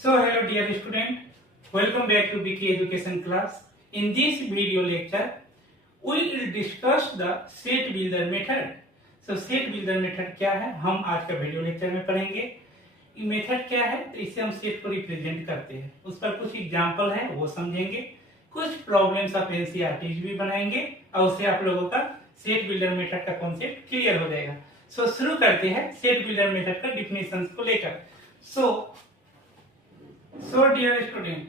So hello dear student, welcome back to BK Education class. In this video lecture, we will discuss the set builder method. So set builder method क्या है हम आज का video lecture में पढ़ेंगे। ये method क्या है, तो इससे हम सेट को रिप्रेजेंट करते हैं, उस पर कुछ एग्जांपल है वो समझेंगे, कुछ प्रॉब्लम्स ऑफ एनसीईआरटी भी बनाएंगे और उससे आप लोगों का सेट बिल्डर मेथड का कॉन्सेप्ट क्लियर हो जाएगा। सो शुरू करते हैं सेट बिल्डर मेथड का डिफिनेशन को लेकर। So dear student,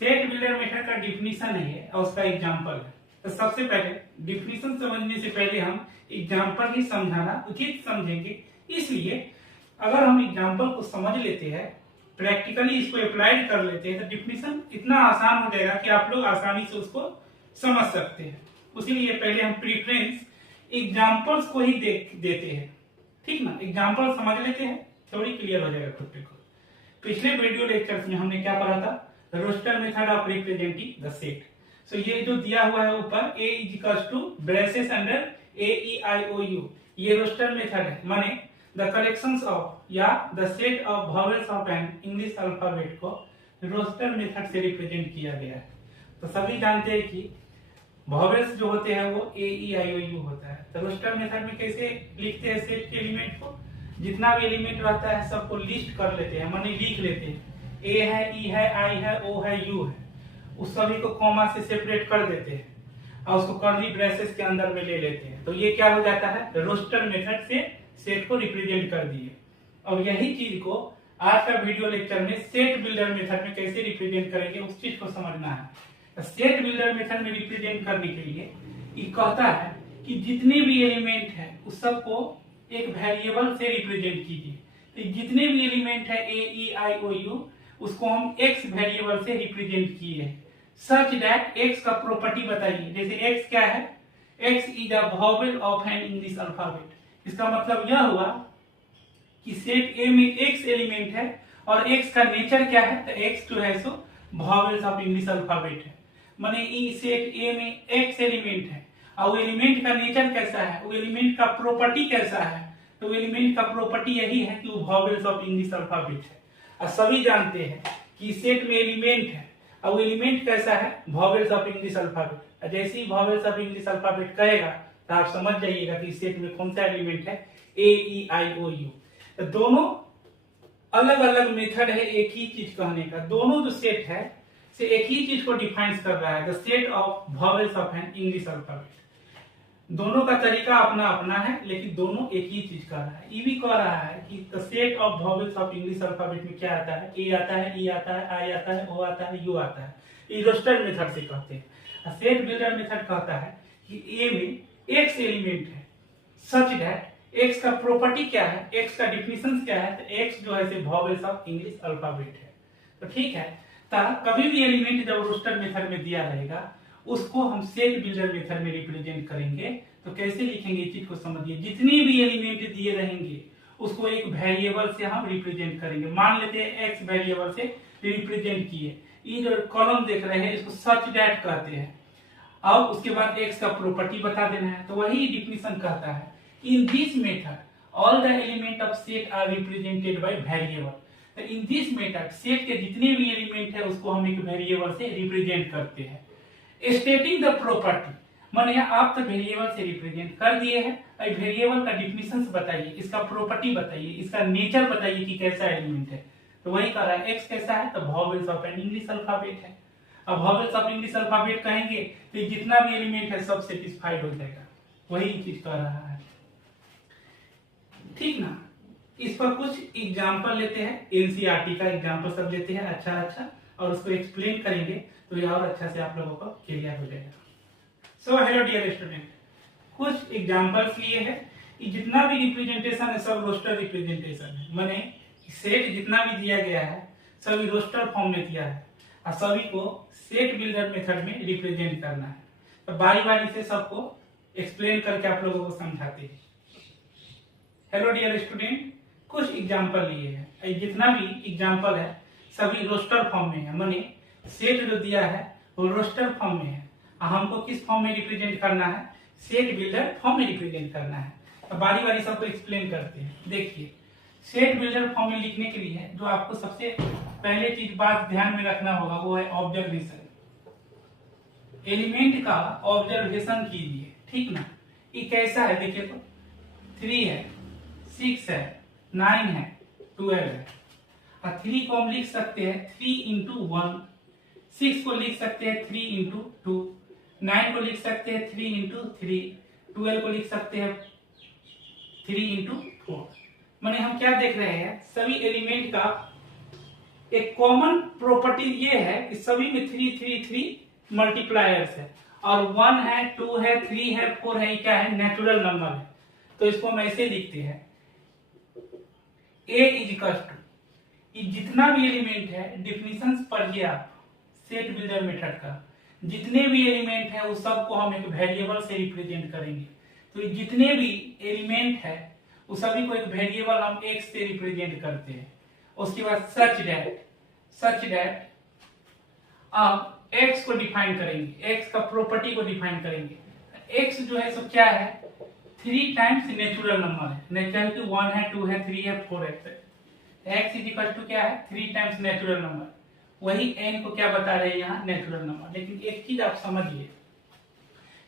set builder method का डिफिनीशन है और उसका एग्जांपल है। तो सबसे पहले डिफिनीशन समझने से पहले हम एग्जांपल ही समझाना उचित समझेंगे, इसलिए अगर हम एग्जांपल को समझ लेते हैं, प्रैक्टिकली इसको अप्लाइड कर लेते हैं, तो डिफिनीशन इतना आसान हो जाएगा कि आप लोग आसानी से उसको समझ सकते हैं। उसीलिए पहले हम प्रीफरेंस एग्जांपल्स को ही देते हैं, ठीक ना। एग्जांपल समझ लेते हैं, थोड़ी क्लियर हो जाएगा खुद पे। पिछले वीडियो लेक्चर्स में हमने क्या पढ़ा था, roster method of representing the set. So ये जो दिया हुआ है ऊपर a equals to braces under a e i o u, ये रोस्टर मेथड है, माने द कलेक्शंस ऑफ या the set of vowels of an English alphabet को रोस्टर मेथड से रिप्रेजेंट किया गया है। तो सभी जानते हैं कि वॉवेल्स जो होते हैं वो a e i o u होता है। तो रोस्टर मेथड में कैसे लिखते हैं सेट के एलिमेंट को, जितना भी एलिमेंट रहता है सबको लिस्ट कर लेते हैं, माने लिख लेते हैं, a है, e है, i है, o है, u है, उस सभी को कॉमा से सेपरेट कर देते हैं और उसको कर्ली ब्रेसेस के अंदर में ले लेते हैं। तो ये क्या हो जाता है, रोस्टर मेथड से सेट को रिप्रेजेंट कर दिए। और यही चीज को आज का वीडियो लेक्चर में सेट बिल्डर मेथड में कैसे रिप्रेजेंट करेंगे उस चीज को समझना है। सेट बिल्डर मेथड में रिप्रेजेंट करने के लिए ये कहता है कि जितने भी एलिमेंट है उस सबको एक वेरिएबल से रिप्रेजेंट कीजिए। तो जितने भी एलिमेंट है a e i o u उसको हम x वेरिएबल से रिप्रेजेंट किए हैं, सच दैट x का प्रॉपर्टी बताइए। जैसे x क्या है, x is a vowel of an English alphabet. इसका मतलब यह हुआ कि सेट A में x एलिमेंट है और x का नेचर क्या है, तो x जो है सो वॉवेल्स ऑफ इंग्लिश अल्फाबेट है। माने सेट A में x एलिमेंट है और वो एलिमेंट का नेचर कैसा है, वो एलिमेंट का प्रॉपर्टी कैसा है, तो वो एलिमेंट का प्रॉपर्टी यही है कि वो वॉवेल्स ऑफ इंग्लिश अल्फाबेट है। और सभी जानते हैं कि सेट में एलिमेंट है और वो एलिमेंट कैसा है, वॉवेल्स ऑफ इंग्लिश अल्फाबेट। जैसे ही वॉवेल्स ऑफ इंग्लिश अल्फाबेट कहेगा तो आप समझ जाइएगा कि सेट में कौन सा एलिमेंट है, a e i o u। तो दोनों अलग अलग मेथड है एक ही चीज कहने का। दोनों जो सेट है से एक ही चीज को डिफाइन कर रहा है, the set of vowels of an English alphabet. दोनों का तरीका अपना अपना है, लेकिन दोनों एक ही चीज कर रहा है। ये भी कह रहा है कि the set of vowels of English alphabet में क्या आता है, ए आता है, ई आता है, आई आता है, ओ आता है, यू आता है। ये रोस्टर मेथड से कहते हैं। सेट बिल्डर मेथड कहता है कि ए में एक्स एलिमेंट है, सच दैट एक्स का प्रॉपर्टी क्या है, एक्स का डिफिनेशन क्या है, तो एक्स जो है से वॉवेल्स ऑफ इंग्लिश अल्फाबेट है। तो ठीक है, कभी भी एलिमेंट जब रोस्टर मेथड में दिया रहेगा उसको हम सेट बिल्डर मेथड में रिप्रेजेंट करेंगे। तो कैसे लिखेंगे चीज को समझिए। जितने भी एलिमेंट दिए रहेंगे उसको एक वेरिएबल से हम रिप्रेजेंट करेंगे। मान लेते हैं एक्स वेरिएबल से रिप्रेजेंट किए, ये जो कॉलम देख रहे हैं इसको सच दैट कहते हैं। अब उसके बाद एक्स का प्रॉपर्टी बता देना है, तो वही डिफिनेशन कहता है, in this method all the element of set are represented by variable. तो इन दिस मेथड सेट के जितने भी एलिमेंट है उसको हम एक वेरिएबल से रिप्रेजेंट करते हैं। स्टेटिंग द प्रॉपर्टी, माने आप तो वेरिएबल से रिप्रेजेंट कर दिए हैं, अब वेरिएबल का डिफिनेशन बताइए, इसका प्रॉपर्टी बताइए, इसका नेचर बताइए कि कैसा एलिमेंट है। तो वही कह रहा है एक्स कैसा है, तो vowels of an English alphabet है। अब वॉवेल्स ऑफ इंग्लिश अल्फाबेट कहेंगे तो जितना भी एलिमेंट है सब सेटिस्फाइड हो जाएगा, वही चीज कह रहा है, ठीक ना। इस पर कुछ एग्जांपल लेते हैं, एनसीईआरटी का एग्जांपल सब लेते हैं अच्छा और उसको एक्सप्लेन करेंगे तो ये और अच्छा से आप लोगों को क्लियर हो जाएगा। सो हेलो डियर स्टूडेंट, कुछ एग्जांपल्स लिए हैं। ये जितना भी रिप्रेजेंटेशन है सब रोस्टर रिप्रेजेंटेशन है, माने सेट जितना भी दिया गया है सभी रोस्टर फॉर्म में दिया है और सभी को सेट बिल्डर मेथड में रिप्रेजेंट करना है। तो बारी बारी से सबको एक्सप्लेन करके आप लोगों को समझाते हैं। हेलो डियर स्टूडेंट, कुछ एग्जांपल लिए हैं। जितना भी एग्जांपल है सभी रोस्टर फॉर्म में है, माने सेट जो दिया है वो रोस्टर फॉर्म में है। हमको किस फॉर्म में रिप्रेजेंट करना है, सेट बिल्डर फॉर्म में रिप्रेजेंट करना है। तो बारी बारी सबको एक्सप्लेन करते हैं। देखिए सेट बिल्डर फॉर्म में लिखने के लिए जो आपको सबसे पहले चीज बात ध्यान में रखना होगा वो है ऑब्जर्वेशन। एलिमेंट का ऑब्जर्वेशन कीजिए, ठीक ना। ये कैसा है देखिए तो 3 है, 6 है, 9 है, 12 है। और 3 को हम लिख सकते हैं 3 इंटू 1, 6 को लिख सकते हैं 3 इंटू 2, 9 को लिख सकते हैं 3 इंटू 3, 12 को लिख सकते हैं 3 इंटू 4। माने हम क्या देख रहे हैं, सभी एलिमेंट का एक कॉमन प्रॉपर्टी ये है कि सभी में 3 3 3 मल्टीप्लायर्स है, और 1 है, 2 है, 3 है, 4 है, क्या है, नेचुरल नंबर है। तो इसको हम ऐसे लिखते हैं a इज इक्वल टू, जितना भी एलिमेंट है डिफिनीशन पढ़िए आप सेट बिल्डर मेथड का, जितने भी एलिमेंट है उस सबको हम एक वेरिएबल से रिप्रेजेंट करेंगे। तो जितने भी एलिमेंट है उस सभी को एक वेरिएबल हम x से रिप्रेजेंट करते हैं। उसके बाद सच दैट अब x को डिफाइन करेंगे, x का प्रॉपर्टी को डिफाइन करेंगे। x जो है सो क्या है, 3 टाइम्स नेचुरल नंबर है, नेचुरल की 1 है, 2 है, 3 है, 4 है। x इज इक्वल टू क्या है, 3 टाइम्स नेचुरल नंबर। वही n को क्या बता रहे हैं यहाँ, नेचुरल नंबर। लेकिन एक चीज आप समझिए,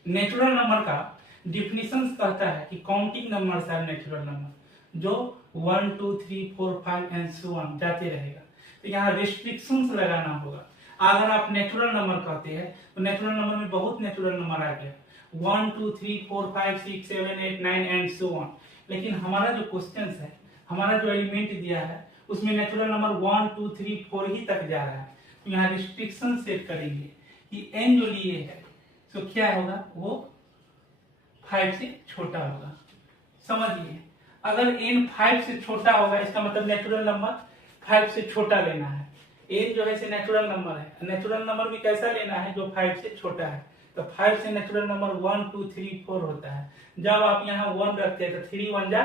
नेचुरल नंबर का डिफिनीशन कहता है कि counting numbers are natural number, जो 1 2 3 4 5 एंड सो ऑन जाते रहेगा। तो यहाँ रिस्ट्रिक्शंस लगाना होगा। अगर आप नेचुरल नंबर कहते हैं तो नेचुरल नंबर में बहुत नेचुरल नंबर आ गया, 1 2 3 4 5 6 7 8 9 एंड सो ऑन। लेकिन हमारा जो क्वेश्चन है, हमारा जो एलिमेंट दिया है उसमें नेचुरल नंबर 1 2 3 4 ही तक जा रहा है। तो यहाँ रिस्ट्रिक्शन सेट करेंगे कि n जो लिए है तो क्या होगा, वो 5 से छोटा होगा। समझिए, अगर n 5 से छोटा होगा इसका मतलब नेचुरल नंबर 5 से छोटा लेना है। n जो है से नेचुरल नंबर है, नेचुरल नंबर भी कैसा लेना है, जो 5 से छोटा है। तो 5 से नेचुरल नंबर 1 2 3 4 होता है। जब आप यहाँ 1 रखते हैं तो 3 1 जा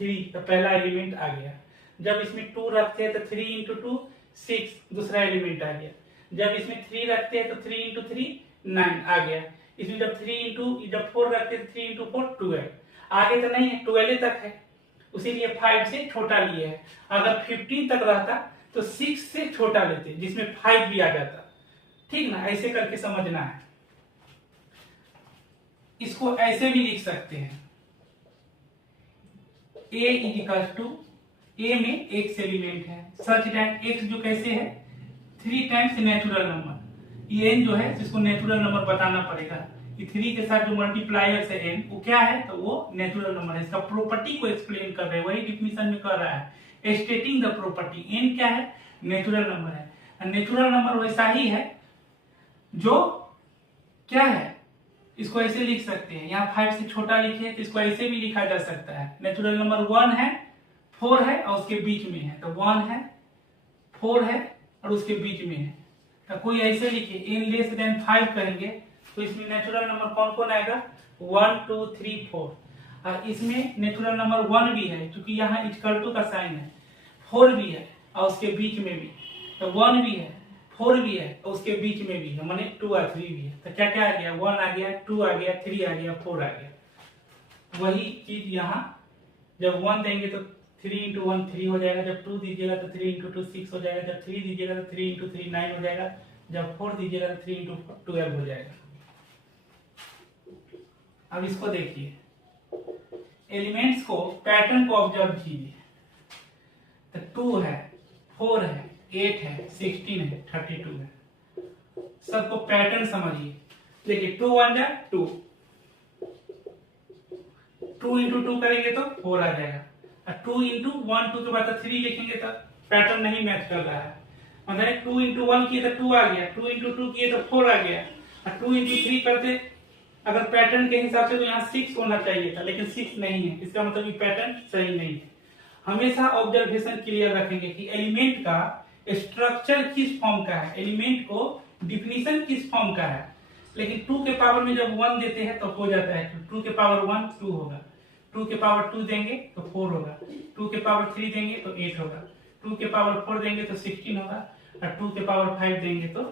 3, तो पहला एलिमेंट आ गया। जब इसमें 2 रखते हैं तो 3 इंटू 2 6, दूसरा एलिमेंट आ गया। जब इसमें 3 रखते हैं तो 3 इंटू 3 9 आ गया। इसमें जब 4 रखते हैं 3 इंटू 4 12, आगे तो नहीं है, 12 तक है, उसीलिए 5 से छोटा लिए है। अगर 15 तक रहता तो 6 से छोटा लेते जिसमें 5 भी आ जाता, ठीक ना। ऐसे करके समझना है। इसको ऐसे भी लिख सकते हैं, a is equal to, a में x एलिमेंट है, सच दैट x जो कैसे है 3 टाइम्स नेचुरल नंबर। ये n जो है जिसको नेचुरल नंबर बताना पड़ेगा कि 3 के साथ जो मल्टीप्लायर्स है n, वो क्या है, तो वो नेचुरल नंबर है। इसका प्रॉपर्टी को एक्सप्लेन कर रहे हैं, वही डिफिनीशन में कर रहा है, स्टेटिंग द प्रॉपर्टी। n क्या है, नेचुरल नंबर है। नेचुरल नंबर वैसा ही है जो क्या है, इसको ऐसे लिख सकते हैं, यहाँ 5 से छोटा लिखे तो इसको ऐसे भी लिखा जा सकता है। नेचुरल नंबर 1 है, 4 है और उसके बीच में है, तो 1 है, 4 है और उसके बीच में है। तो कोई ऐसे लिखे n लेस देन 5 करेंगे तो इसमें नेचुरल नंबर कौन कौन आएगा, 1 2 3 4। और इसमें नेचुरल नंबर 1 भी है, क्योंकि यहाँ इक्वल टू का साइन है, 4 भी है और उसके बीच में भी, तो 1 भी है, 4 भी है और उसके बीच में भी है, माने 2 और 3 भी है। तो क्या क्या आ गया, 1 आ गया, 2 आ गया, 3 आ गया, 4 आ गया। वही चीज यहाँ जब 1 देंगे तो 3 इंटू 1 3 हो जाएगा, जब 2 दीजिएगा तो 3 इंटू 2 6 हो जाएगा, जब 3 दीजिएगा तो 3 इंटू 3 9 हो जाएगा, जब 4 दीजिएगा तो 3 इंटू 12 हो जाएगा। अब इसको देखिए, एलिमेंट्स को, पैटर्न को ऑब्जर्व कीजिए। तो 2 है, 4 है, 8 है, 16 है, 32 है। सबको पैटर्न समझिए। देखिए 2 1 जा 2, 2 इंटू 2 करेंगे तो 4 आ जाएगा, 2 इंटू 1 2 के बाद 3 लिखेंगे तो पैटर्न नहीं मैच कर रहा है। मतलब 2 इंटू 1 किए तो 2 आ गया, 2 इंटू 2 किए तो 4 आ गया, और 2 इंटू 3 करते अगर पैटर्न के हिसाब से तो यहाँ 6 होना चाहिए था, लेकिन 6 नहीं है। इसका मतलब ये पैटर्न सही नहीं है। हमेशा ऑब्जर्वेशन क्लियर रखेंगे कि एलिमेंट का स्ट्रक्चर किस फॉर्म का है, एलिमेंट को डिफिनीशन किस फॉर्म का है। लेकिन 2 के पावर में जब 1 देते हैं तो हो जाता है, 2 के पावर 1 2 होगा, 2 के पावर 2 देंगे तो 4 होगा, 2 के पावर 3 देंगे तो 8 होगा, 2 के पावर 4 देंगे तो 16 होगा, और 2 के पावर 5 देंगे तो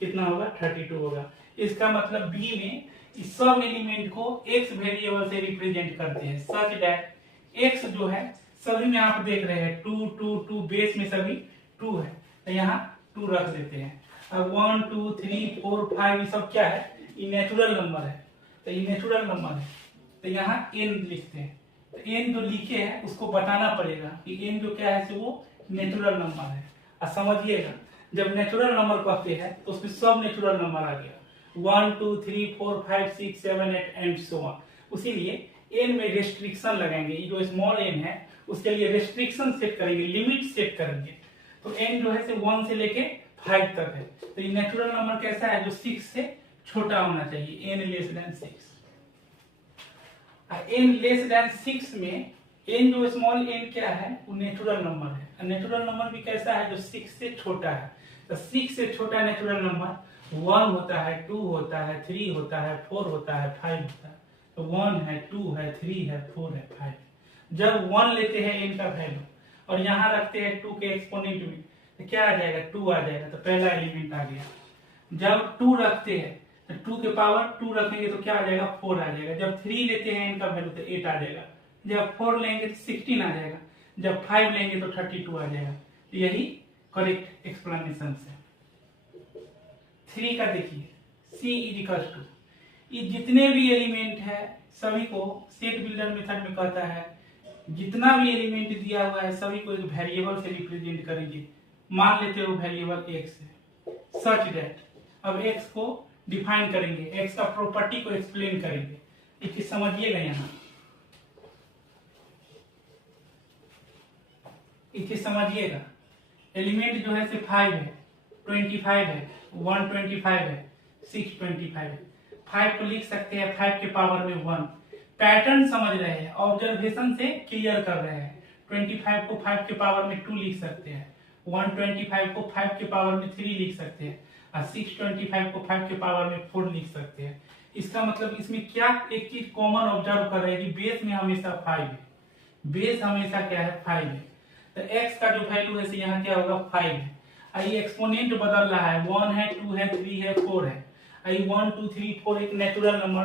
कितना होगा, 32 होगा। इसका मतलब बी में इस सब एलिमेंट को x वेरिएबल से रिप्रेजेंट करते हैं, सच दैट x जो है सभी में आप देख रहे हैं 2 2 2 बेस में सभी 2 है, तो यहाँ 2 रख देते हैं। अब 1 2 3 4 5 ये सब क्या है, ये नेचुरल नंबर है, तो ये नेचुरल नंबर है, तो यहाँ n लिखते हैं। तो n जो लिखे हैं उसको बताना पड़ेगा कि n जो क्या है वो नेचुरल नंबर है। और समझिएगा जब नेचुरल नंबर कहते हैं तो उसमें सब नेचुरल नंबर आ गया, 1 2 3 4 5 6 7 8 एंड सो ऑन। उसीलिए n में रेस्ट्रिक्शन लगाएंगे, ये जो स्मॉल n है उसके लिए रेस्ट्रिक्शन सेट करेंगे, लिमिट सेट करेंगे। तो n जो है 1 से लेके 5 तक है, तो ये नेचुरल नंबर कैसा है जो 6 से छोटा होना चाहिए, n less than 6। n less than 6 में n जो स्मॉल n क्या है वो नेचुरल नंबर है। नेचुरल नंबर भी कैसा है जो 6 से छोटा है, तो 6 से छोटा नेचुरल नंबर 1 होता है, 2 होता है, 3 होता है, 4 होता है, 5 होता है। तो 1 है, 2 है, 3 है, 4 है, 5। जब 1 लेते हैं n का वैल्यू और यहाँ रखते हैं 2 के एक्सपोनेंट में, तो क्या आ जाएगा, 2 आ जाएगा, तो पहला एलिमेंट आ गया। जब 2 रखते हैं तो 2 के पावर 2 रखेंगे तो क्या आ जाएगा, 4 आ जाएगा। जब 3 लेते हैं n का वैल्यू तो 8 आ जाएगा। जब 4 लेंगे तो 16 आ जाएगा। जब 5 लेंगे तो 32 आ जाएगा। तो यही करेक्ट एक्सप्लेनेशन है। 3 का देखिए, C इज इक्वल टू, ये जितने भी एलिमेंट है सभी को सेट बिल्डर मेथड में कहता है, जितना भी एलिमेंट दिया हुआ है सभी को एक वेरिएबल से रिप्रेजेंट करेंगे। मान लेते हो वेरिएबल x है, सच दैट अब x को डिफाइन करेंगे, x का प्रॉपर्टी को एक्सप्लेन करेंगे। एक चीज समझिएगा, यहाँ एक चीज समझिएगा, एलिमेंट जो है 5 है, 25 है, 125 है, 625 है। 5 को लिख सकते हैं 5 के पावर में 1। पैटर्न समझ रहे हैं, ऑब्जर्वेशन से क्लियर कर रहे हैं। 25 को 5 के पावर में 2 लिख सकते हैं, 125 को 5 के पावर में 3 लिख सकते हैं, और 625 को 5 के पावर में 4 लिख सकते हैं। इसका मतलब इसमें क्या एक चीज कॉमन ऑब्जर्व कर रहे हैं कि बेस में हमेशा 5 है, बेस हमेशा क्या है, 5 है। तो x का जो वैल्यू है यहाँ क्या होगा, 5 है। ये एक्सपोनेंट बदल रहा है, 1 है, 2 है, 3 है, 4 है। 1 2 3 4 एक नेचुरल नंबर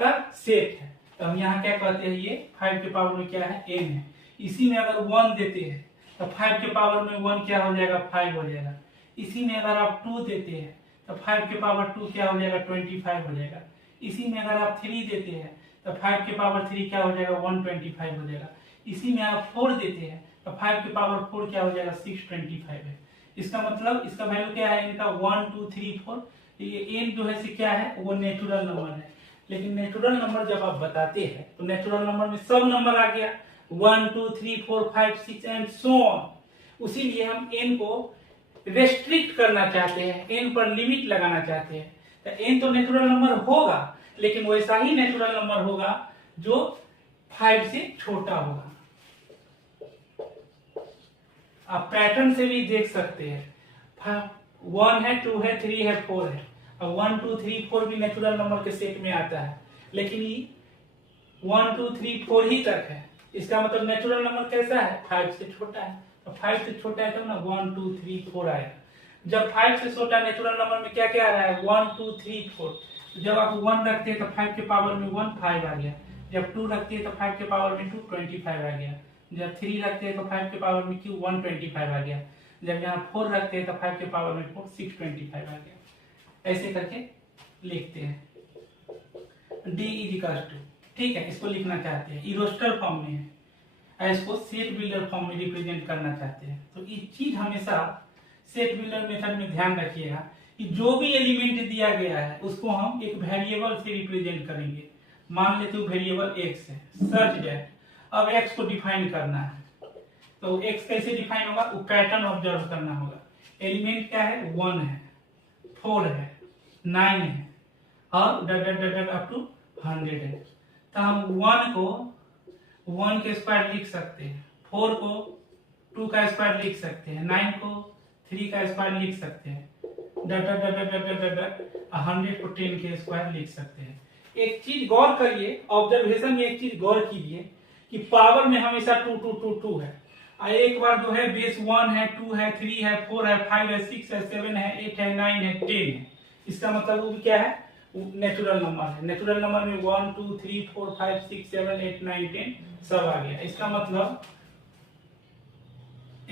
का सेट है। तो हम यहाँ क्या कहते हैं, ये 5 के पावर में क्या है, n है। इसी में अगर 1 देते हैं तो 5 के पावर में 1 क्या हो जाएगा, 5 हो जाएगा। इसी में अगर आप 2 देते हैं तो 5 के पावर 2 क्या हो जाएगा, 25 हो जाएगा। इसी में अगर आप 3 देते हैं तो 5 के पावर 3 क्या हो जाएगा, 125 हो जाएगा। इसी में आप 4 देते हैं तो 5 के पावर 4 क्या हो जाएगा, 625 है। इसका मतलब इसका वैल्यू क्या है इनका, 1 2 3 4। ये n जो है क्या है, वो नेचुरल नंबर है। लेकिन नेचुरल नंबर जब आप बताते हैं तो नेचुरल नंबर में सब नंबर आ गया, 1 2 3 4 5 6 एंड सो ऑन। उसीलिए हम n को रेस्ट्रिक्ट करना चाहते हैं, n पर लिमिट लगाना चाहते हैं। तो n तो नेचुरल नंबर होगा, लेकिन वैसा ही नेचुरल नंबर होगा जो 5 से छोटा होगा। आप पैटर्न से भी देख सकते हैं, 1 है, 2 है, 3 है, 4 है। अब 1 2 3 4 भी नेचुरल नंबर के सेट में आता है, लेकिन ये 1 2 3 4 ही तक है। इसका मतलब नेचुरल नंबर कैसा है, 5 से छोटा है। तो 5 से छोटा है तो ना 1 2 3 4 आएगा। जब 5 से छोटा नेचुरल नंबर में क्या क्या आ रहा है, 1 2 3 4। जब आप 1 रखते हैं तो 5 के पावर में 1 5 आ गया। जब 2 रखते हैं तो 5 के पावर में 2 25 आ गया। जब 3 रखते हैं तो 5 के पावर में क्यों 125 आ गया। जब यहाँ 4 रखते हैं तो 5 के पावर में 4 625 आ गया। ऐसे करके लिखते हैं, d इज इक्वल टू, ठीक है। इसको लिखना चाहते हैं, इरोस्टर फॉर्म में है, इसको सेट बिल्डर फॉर्म में रिप्रेजेंट करना चाहते हैं। तो ये चीज हमेशा सेट बिल्डर मेथड में ध्यान रखिएगा कि जो भी एलिमेंट दिया गया है उसको हम एक वेरिएबल से रिप्रेजेंट करेंगे। मान लेते हो वेरिएबल x है, सच दैट अब x को डिफाइन करना है। तो x कैसे डिफाइन होगा, वो पैटर्न ऑब्जर्व करना होगा। एलिमेंट क्या है, 1 है, 4 है, 9 है और डट डट डट अप टू 100 है। तो हम 1 को 1 के स्क्वायर लिख सकते हैं, 4 को 2 का स्क्वायर लिख सकते हैं, 9 को 3 का स्क्वायर लिख सकते हैं, डट डट डट डट डट डट 100 को 10 के स्क्वायर लिख सकते हैं। एक चीज गौर करिए, ऑब्जर्वेशन में एक चीज गौर कीजिए कि पावर में हमेशा 2 2 2 2 है। एक बार जो है बेस 1 है, 2 है, 3 है, 4 है, 5 है, 6 है, 7 है, 8 है, 9 है, 10 है। इसका मतलब वो क्या है, नेचुरल नंबर है। नेचुरल नंबर में 1 2 3 4 5 6 7 8 9 10 सब आ गया। इसका मतलब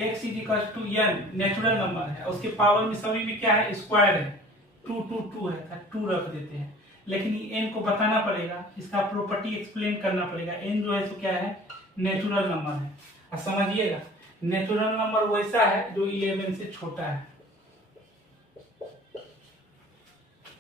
x is equal to n natural number है, उसके पावर में सभी में क्या है, स्क्वायर है, 2 2 2 है, 2 रख देते हैं। लेकिन n को बताना पड़ेगा, इसका प्रॉपर्टी एक्सप्लेन करना पड़ेगा। n जो है सो क्या है, नेचुरल नंबर है। और समझिएगा नेचुरल नंबर वैसा है जो 11 से छोटा है,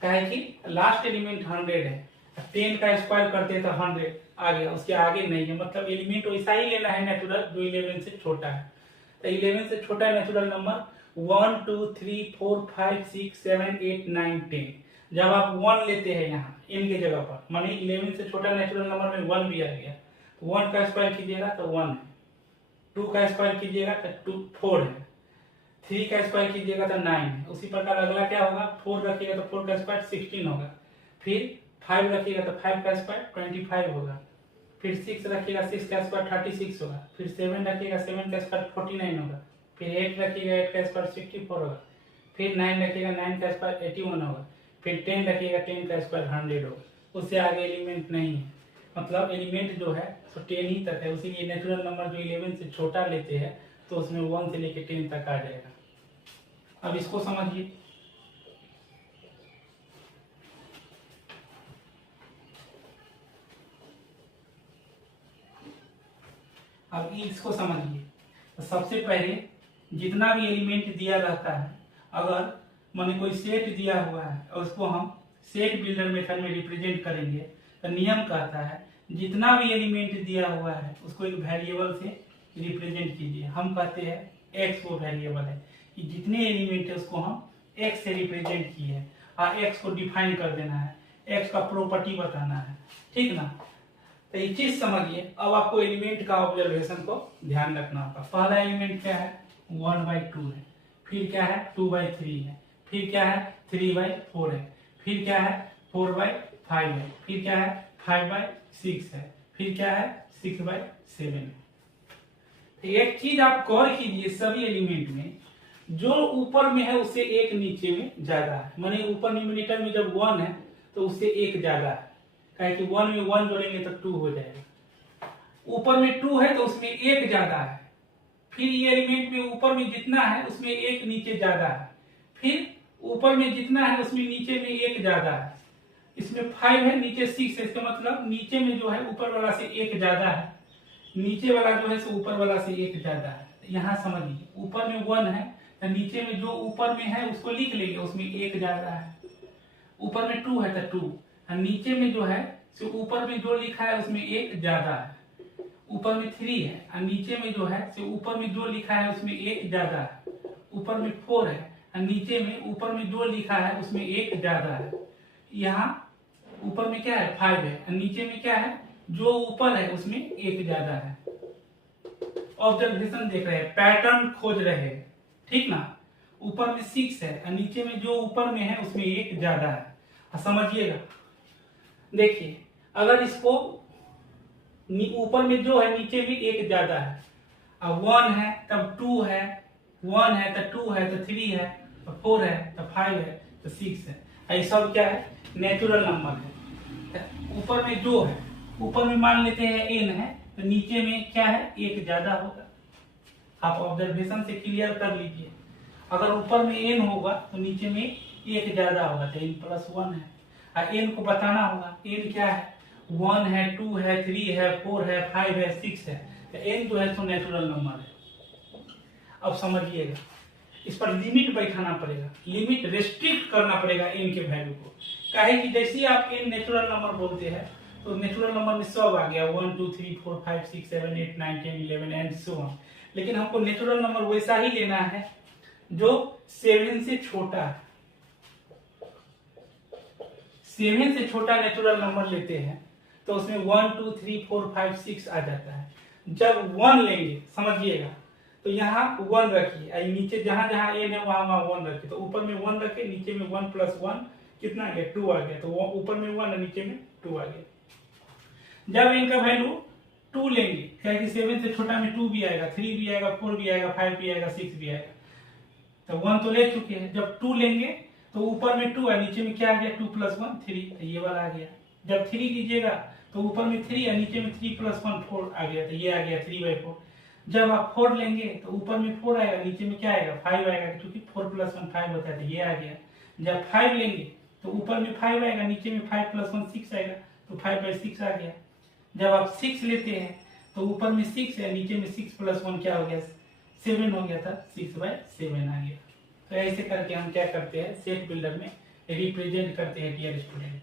काहे कि लास्ट एलिमेंट 100 है, 10 का स्क्वायर करते हैं तो 100 आ गया, उसके आगे नहीं है। मतलब एलिमेंट वैसा ही लेना है नेचुरल जो 11 से छोटा है। तो 11 से छोटा नेचुरल नंबर 1 2 3 4 5 6 7 8 9 10। जब आप 1 लेते हैं यहाँ n के जगह पर, माने 11 से छोटा नेचुरल नंबर में 1 भी आ गया, 1 का स्क्वायर कीजिएगा तो 1 है, 2 का स्क्वायर कीजिएगा तो 4 है, 3 का स्क्वायर कीजिएगा तो 9 है। उसी प्रकार अगला क्या होगा, 4 रखिएगा तो 4 का स्क्वायर 16 होगा, फिर 5 रखिएगा तो 5 का स्क्वायर 25 होगा, फिर 6 रखिएगा 6 का स्क्वायर 36 होगा, फिर 7 रखिएगा 7 का स्क्वायर 49 होगा, फिर 8 रखिएगा 8 का स्क्वायर 64 होगा, फिर 9 रखिएगा 9 का स्क्वायर 81 होगा, फिर 10 रखिएगा 10 का स्क्वायर 100 होगा। उससे आगे एलिमेंट नहीं है, मतलब एलिमेंट जो है तो 10 ही तक है। उसीलिए नेचुरल नंबर जो 11 से छोटा लेते हैं तो उसमें 1 से लेके 10 तक आ जाएगा। अब इसको समझिए, अब इसको समझिए। तो सबसे पहले जितना भी एलिमेंट दिया रहता है, अगर माने कोई सेट दिया हुआ है और उसको हम सेट बिल्डर मेथड में रिप्रेजेंट करेंगे तो नियम कहता है जितना भी एलिमेंट दिया हुआ है उसको एक वेरिएबल से रिप्रेजेंट कीजिए। हम कहते हैं x वो वेरिएबल है कि जितने एलिमेंट है उसको हम x से रिप्रेजेंट किए हैं और x को डिफाइन कर देना है, x का प्रॉपर्टी बताना है, ठीक ना। तो ये चीज समझिए। अब आपको एलिमेंट का ऑब्जर्वेशन को ध्यान रखना होगा। पहला एलिमेंट क्या है, 1/2 है, फिर क्या है 2/3 है, फिर क्या है 3/4 है, फिर क्या है 4/5 है, फिर क्या है 5/6 है, फिर क्या है 6/7 है। तो एक चीज आप गौर कीजिए, सभी एलिमेंट में जो ऊपर में है उससे एक नीचे में ज्यादा है। माने ऊपर न्यूमरेटर में जब 1 है तो उससे एक ज्यादा है, काहे कि 1 में 1 जोड़ेंगे तो 2 हो जाएगा। ऊपर में 2 है तो उसमें एक ज्यादा है, फिर ये एलिमेंट में ऊपर में जितना है उसमें एक नीचे ज्यादा है, फिर ऊपर में जितना है उसमें नीचे में एक ज्यादा है। इसमें 5 है, नीचे 6 है, इसका मतलब नीचे में जो है ऊपर वाला से एक ज्यादा है, नीचे वाला जो है सो ऊपर वाला से एक ज्यादा है। यहाँ समझिए, ऊपर में 1 है तो नीचे में जो ऊपर में है उसको लिख लेंगे, उसमें एक ज्यादा है। ऊपर में 2 है तो 2, और नीचे में जो है सो ऊपर में जो लिखा है उसमें एक ज्यादा है। ऊपर में 3 है और नीचे में जो है सो ऊपर में जो लिखा है उसमें एक ज्यादा है। ऊपर में 4 है और नीचे में ऊपर में जो लिखा है उसमें एक ज्यादा है। यहाँ ऊपर में क्या है 5 है और नीचे में क्या है, जो ऊपर है उसमें एक ज्यादा है। ऑब्जर्वेशन देख रहे हैं, पैटर्न खोज रहे हैं, ठीक ना। ऊपर में 6 है और नीचे में जो ऊपर में है उसमें एक ज्यादा है। समझिएगा, देखिए अगर इसको ऊपर में जो है नीचे में एक ज्यादा है, अब 1 है तब 2 है, 1 है तो 2 है तो 3 है तो 4 है तो 5 है तो 6 है। ये सब क्या है, नेचुरल नंबर है। ऊपर में जो है, ऊपर में मान लेते हैं n है तो नीचे में क्या है, एक ज्यादा होगा। आप ऑब्जर्वेशन से क्लियर कर लीजिए, अगर ऊपर में n होगा तो नीचे में एक ज्यादा होगा तो n+1 है। और n को बताना होगा, n क्या है, 1 है 2 है 3 है 4 है 5 है 6 है, तो n जो है तो नेचुरल नंबर है। अब समझिएगा, इस पर लिमिट बैठाना पड़ेगा, लिमिट रेस्ट्रिक्ट करना पड़ेगा n के वैल्यू को। काहे कि जैसे ही आप n नेचुरल नंबर बोलते हैं तो नेचुरल नंबर में सब आ गया, 1 2 3 4 5 6 7 8 9 10 11 एंड सो ऑन। लेकिन हमको नेचुरल नंबर वैसा ही लेना है जो 7 से छोटा है। 7 से छोटा नेचुरल नंबर लेते हैं तो उसमें 1 2 3 4 5 6 आ जाता है। जब 1 लेंगे, समझिएगा, तो यहाँ 1 रखिए, नीचे जहां जहां n है वहां 1 रखिए। तो ऊपर में 1 रखे, नीचे में 1 + 1 कितना आ गया, 2 आ गया। तो ऊपर में 1 और नीचे में 2 आ गया। जब n का वैल्यू 2 लेंगे, क्योंकि 7 से छोटा में 2 भी आएगा, 3 भी आएगा, 4 भी आएगा, 5 भी आएगा, 6 भी आएगा। तो 1 तो ले चुके हैं। जब 2 लेंगे तो ऊपर में 2 है, नीचे में क्या आ गया, 2 + 1 3, तो ये वाला आ गया। जब 3 लीजिएगा तो ऊपर में 3 है, नीचे में 3 + 1 4 आ गया, तो ये आ गया 3/4। जब आप 4 लेंगे तो ऊपर में 4 आएगा, नीचे में क्या आएगा 5 आएगा, क्योंकि 4 + 1 5 होता है, ये आ गया। जब 5 लेंगे तो ऊपर में 5 आएगा, नीचे में 5 + 1 6 आएगा, तो 5/6 आ गया। जब आप 6 लेते हैं तो ऊपर में 6 है, नीचे में 6 + 1 क्या हो गया 7 हो गया था, 6/7 आ गया। तो ऐसे करके हम क्या करते हैं सेट बिल्डर में रिप्रेजेंट करते हैं डियर स्टूडेंट।